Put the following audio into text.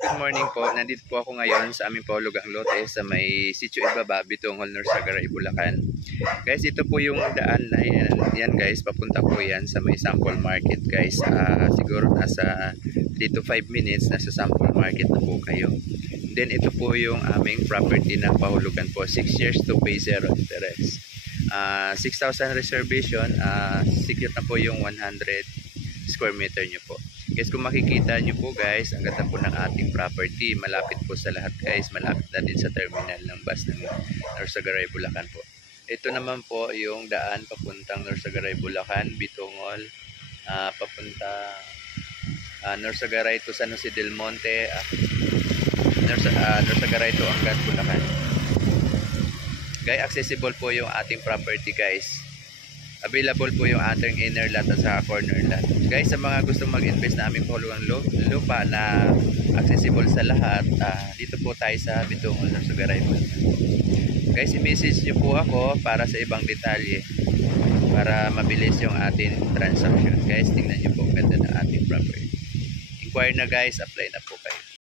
Good morning po. Nandito po ako ngayon sa aming Paulugang Lote sa may Sitio Ibaba, Bitongol, Norsagaray, Bulacan. Guys, ito po yung daan na yan guys. Papunta po yan sa may sample market guys. Siguro nasa 3 to 5 minutes nasa sample market na po kayo. Then ito po yung aming property na Paulugan po. 6 years to pay 0 interest. 6,000 reservation. Secure na po yung 100 square meter nyo po. Guys, kung makikita nyo po guys, ang ganda po ng ating property. Malapit po sa lahat guys. Malapit na din sa terminal ng bus ng Norsagaray, Bulacan po. Ito naman po yung daan papuntang Norsagaray, Bulacan, Bitongol, papunta Norsagaray to San Jose del Monte, Norsagaray to Angat, Bulacan. Guys, accessible po yung ating property guys. Available po yung ating inner lot at sa corner lot. Guys, sa mga gustong mag-invest na aming paulugang lupa na accessible sa lahat, dito po tayo sa Bitongol, Norsagaray. Guys, i-message nyo po ako para sa ibang detalye para mabilis yung ating transaction. Guys, tingnan nyo po ganda ng ating property. Inquire na guys, apply na po kayo.